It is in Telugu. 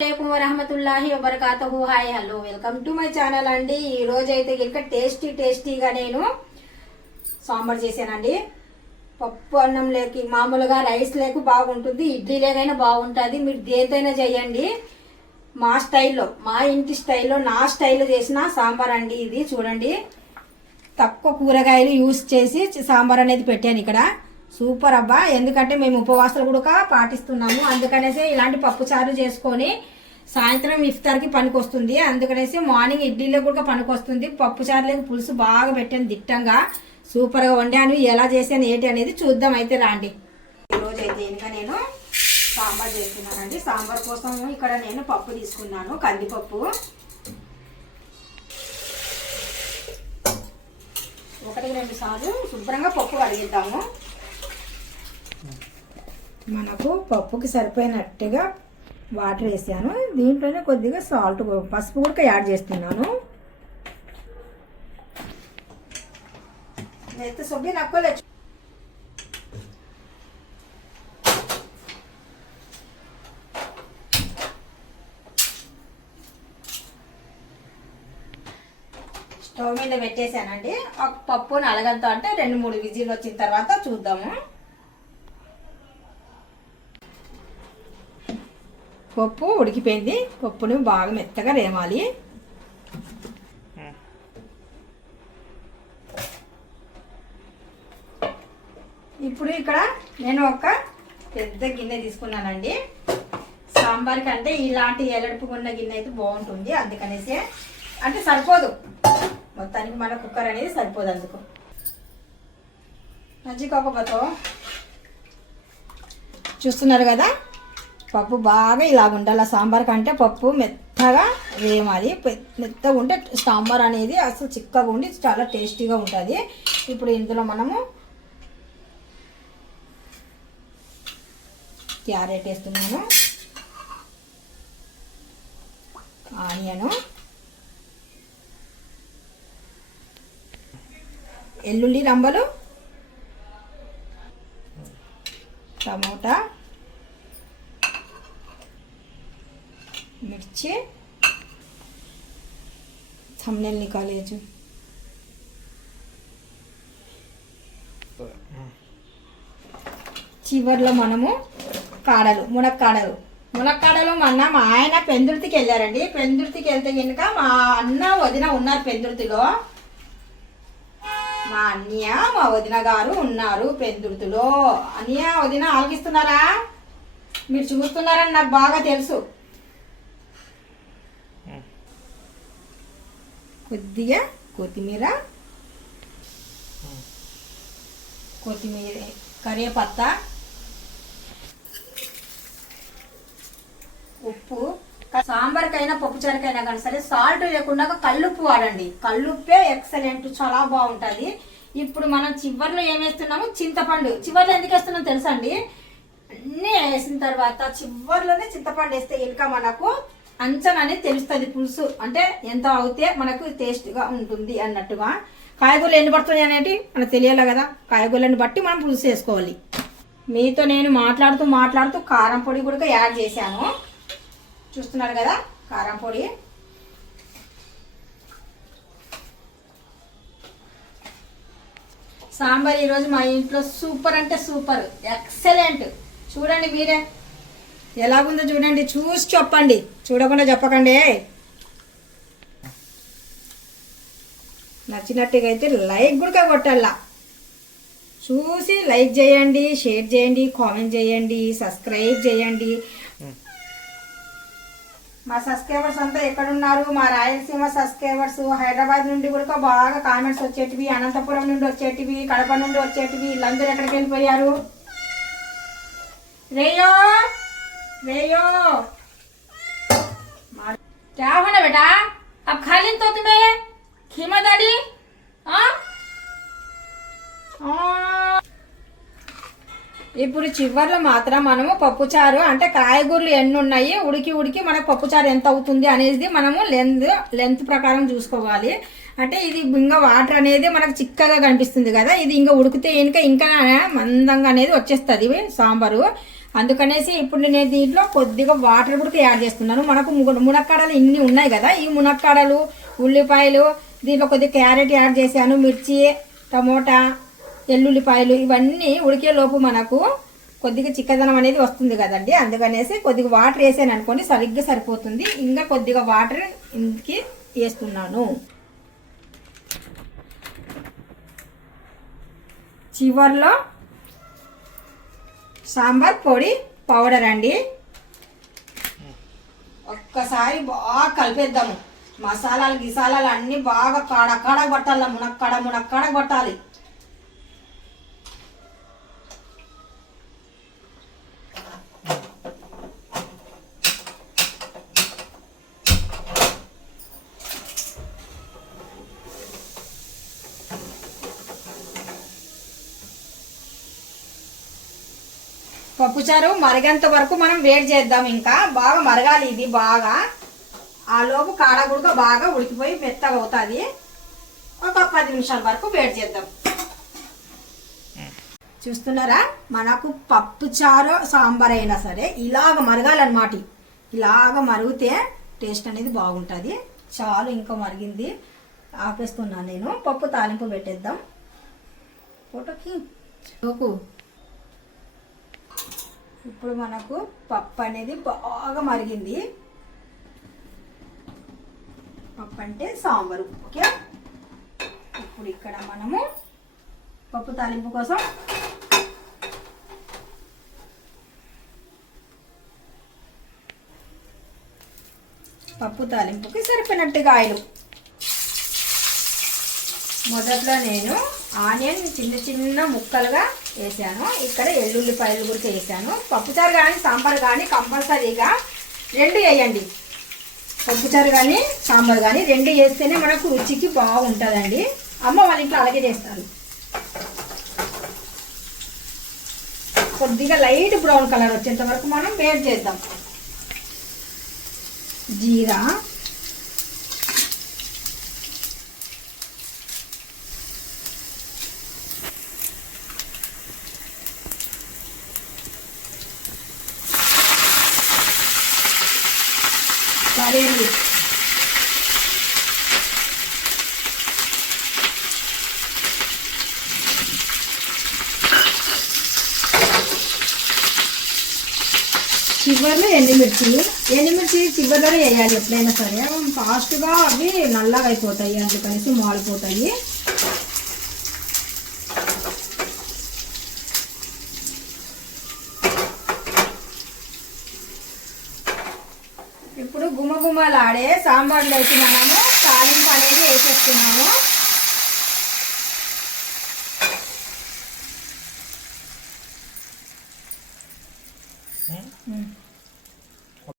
వరహమతుల్లాహి వబర్కాతుహు. Hi hello welcome to my channel అండి. ఈ రోజు అయితే ఇంకా టేస్టీగా నేను సాంబార్ చేశానండి. పప్పు అన్నం లేకి మామూలుగా రైస్ లేకు బాగుంటుంది, ఇడ్లీ లేకైనా బాగుంటుంది. మీరు దేనితోనైనా చేయండి. మా స్టైల్లో, మా ఇంటి స్టైల్లో, నా స్టైల్లో చేసిన సాంబార్ అండి ఇది. చూడండి, తక్కువ కూరగాయలు యూస్ చేసి సాంబార్ అనేది పెట్టాను ఇక్కడ. సూపర్ అబ్బా. ఎందుకంటే మేము ఉపవాసాలు కూడా పాటిస్తున్నాము, అందుకనేసి ఇలాంటి పప్పు చారు చేసుకొని సాయంత్రం ఇఫ్తార్కి పనికొస్తుంది. అందుకనేసి మార్నింగ్ ఇడ్లీలో కూడా పనికొస్తుంది. పప్పు చారులకు పులుసు బాగా పెట్టాను దిట్టంగా, సూపర్గా వండాను. ఎలా చేశాను ఏంటి అనేది చూద్దాం. అయితే రాండి. ఈరోజు అయితే ఇంకా నేను సాంబార్ చేస్తున్నానండి. సాంబార్ కోసం ఇక్కడ నేను పప్పు తీసుకున్నాను, కందిపప్పు. 1-2 సార్లు శుభ్రంగా పప్పు కడిగిద్దాము. మనకు పప్పుకి సరిపోయినట్టుగా వాటర్ వేసాను. దీంట్లోనే కొద్దిగా సాల్ట్, పసుపు కూడా యాడ్ చేస్తున్నాను. అయితే సొబ్బి నక్కలే. స్టవ్ మీద పెట్టేశానండి. ఒక పప్పు నలగంతో అంటే 2-3 విజిల్ వచ్చిన తర్వాత చూద్దాము. పప్పు ఉడికిపోయింది. పప్పుని బాగా మెత్తగా రేమాలి. ఇప్పుడు ఇక్కడ నేను ఒక పెద్ద గిన్నె తీసుకున్నానండి. సాంబార్ కంటే ఇలాంటి ఎలడుపుకున్న గిన్నె అయితే బాగుంటుంది. అందుకనేసి అంటే సరిపోదు మొత్తానికి, మన కుక్కర్ అనేది సరిపోదు. అందుకు మజ్జిగతో చూస్తున్నారు కదా, పప్పు బాగా ఇలా ఉండాలి. సాంబార్ కంటే పప్పు మెత్తగా వేయాలి. మెత్తగా ఉంటే సాంబార్ అనేది అసలు చిక్కగా ఉండి చాలా టేస్టీగా ఉంటుంది. ఇప్పుడు ఇందులో మనము క్యారెట్ వేస్తున్నాను, ఆనియను, ఎల్లుల్లి రంబలు, టమోటా, मिर्ची, थंबनेल निकाले जो చివర్లో మనము కాడలు, మునక్కాడలు మొన్న మా ఆయన పెందుర్తికి వెళ్ళారండి. పెందుర్తికి వెళ్తే కనుక మా అన్న వదిన ఉన్నారు పెందుర్తిలో. మా అన్నయ్య మా వదిన గారు ఉన్నారు పెందుర్తిలో. అన్నయ్య వదిన ఆలకిస్తున్నారా? మీరు చూస్తున్నారని నాకు బాగా తెలుసు. కొద్దిగా కొత్తిమీర, కరివేపత్త, ఉప్పు. సాంబార్కైనా పప్పుచారుకైనా కానీ సరే సాల్ట్ లేకుండా కల్లుప్పు వాడండి. కల్లుప్పే ఎక్సలెంట్, చాలా బాగుంటుంది. ఇప్పుడు మనం చివర్లో ఏం వేస్తున్నాము? చింతపండు. చివర్లో ఎందుకు వేస్తున్నాం తెలుసా అండి? అన్నీ వేసిన తర్వాత చివర్లోనే చింతపండు వేస్తే ఇంకా మనకు అంచనా అనేది తెలుస్తుంది. పులుసు అంటే ఎంత అవుతే మనకు టేస్ట్గా ఉంటుంది అన్నట్టుగా. కాయగూరలు ఎన్ని పడుతున్నాయి అనేది మనకు తెలియాలి కదా. కాయగూరలను బట్టి మనం పులుసు వేసుకోవాలి. మీతో నేను మాట్లాడుతూ కారం పొడి కూడా యాడ్ చేశాను. చూస్తున్నారు కదా కారం పొడి. సాంబార్ ఈరోజు మా ఇంట్లో సూపర్ అంటే సూపర్, ఎక్సలెంట్. చూడండి మీరే ఎలాగుందో చూడండి, చూసి చెప్పండి, చూడకుండా చెప్పకండి. నచ్చినట్టుగా అయితే లైక్ కూడా కొట్టాలా. చూసి లైక్ చేయండి, షేర్ చేయండి, కామెంట్ చేయండి, సబ్స్క్రైబ్ చేయండి. మా సబ్స్క్రైబర్స్ అంతా ఎక్కడున్నారు? మా రాయలసీమ సబ్స్క్రైబర్స్, హైదరాబాద్ నుండి కూడా బాగా కామెంట్స్ వచ్చేటివి, అనంతపురం నుండి వచ్చేటివి, కడప నుండి వచ్చేటివి. వీళ్ళందరూ ఎక్కడికి వెళ్ళిపోయారు? రేయో रेयो क्या होना बेटा? अब खा ली तो तुम्हें खीमा दादी। ఇప్పుడు చివర్లో మాత్రం మనము పప్పుచారు అంటే కాయగూరలు ఎన్ని ఉన్నాయి, ఉడికి మనకు పప్పుచారు ఎంత అవుతుంది అనేది మనము లెంత్ ప్రకారం చూసుకోవాలి. అంటే ఇది ఇంకా వాటర్ అనేది మనకు చిక్కగా కనిపిస్తుంది కదా, ఇది ఇంకా ఉడికితే ఇంకా మందంగా అనేది వచ్చేస్తుంది సాంబారు. అందుకనేసి ఇప్పుడు నేను దీంట్లో కొద్దిగా వాటర్ కూడా యాడ్ చేస్తున్నాను. మనకు మునక్కాడలు ఇన్ని ఉన్నాయి కదా, ఈ మునక్కాడలు, ఉల్లిపాయలు, దీంట్లో కొద్దిగా క్యారెట్ యాడ్ చేశాను, మిర్చి, టమోటా, ఎల్లుల్లిపాయలు ఇవన్నీ ఉడికేలోపు మనకు కొద్దిగా చిక్కదనం అనేది వస్తుంది కదండి. అందుకనేసి కొద్దిగా వాటర్ వేసాను అనుకోండి, సరిగ్గా సరిపోతుంది. ఇంకా కొద్దిగా వాటర్ ఇందుకి వేస్తున్నాను. చివర్లో సాంబార్ పొడి పౌడర్ అండి. ఒక్కసారి బాగా కలిపేద్దాము. గిసాలాలు అన్నీ బాగా కాడ పట్టాలి, మునక్కాడ పట్టాలి. పప్పుచారు మరిగేంత వరకు మనం వేడి చేద్దాం. ఇంకా బాగా మరగాలి ఇది బాగా. ఆ లోపు కాడగుడుగా బాగా ఉడికిపోయి మెత్తగా అవుతుంది. ఒక 10 నిమిషాల వరకు వేడి చేద్దాం. చూస్తున్నారా, మనకు పప్పుచారు సాంబార్ అయినా సరే ఇలాగ మరగాలన్నమాట. ఇలాగ మరిగితే టేస్ట్ అనేది బాగుంటుంది. చాలు, ఇంకా మరిగింది, ఆపేస్తున్నాను నేను. పప్పు తాలింపు పెట్టేద్దాం. ఫోటోకి ఓకు. ఇప్పుడు మనకు పప్పు అనేది బాగా మరిగింది. పప్పు అంటే సాంబారు. ఓకే, ఇప్పుడు ఇక్కడ మనము పప్పు తాలింపు కోసం పప్పు తాలింపుకి సరిపోయినట్టుగా ఆయిల్. మొదట్లో నేను ఆనియన్ చిన్న ముక్కలుగా వేసాను. ఇక్కడ ఎల్లుల్లిపాయలు కూడా వేసాను. పప్పుచారు కానీ సాంబార్ కానీ కంపల్సరీగా 2 వేయండి. పప్పుచారు కానీ సాంబార్ కానీ 2 వేస్తేనే మనకు రుచికి బాగుంటుందండి. అమ్మ వాళ్ళ ఇంట్లో అలాగే చేస్తారు. కొద్దిగా లైట్ బ్రౌన్ కలర్ వచ్చేంత వరకు మనం వేడి చేద్దాం. జీరా, కరేలు, చివర్లో ఎండుమిర్చి చివర్లోనే వేయాలి. ఎప్పుడైనా సరే ఫాస్ట్గా అవి నల్లగా అయిపోతాయి, అందుకనేసి మాడిపోతాయి. ఇప్పుడు గుమగుమలాడే సాంబార్లోకి మనము తాలింపు అనేది వేసేస్తున్నాము.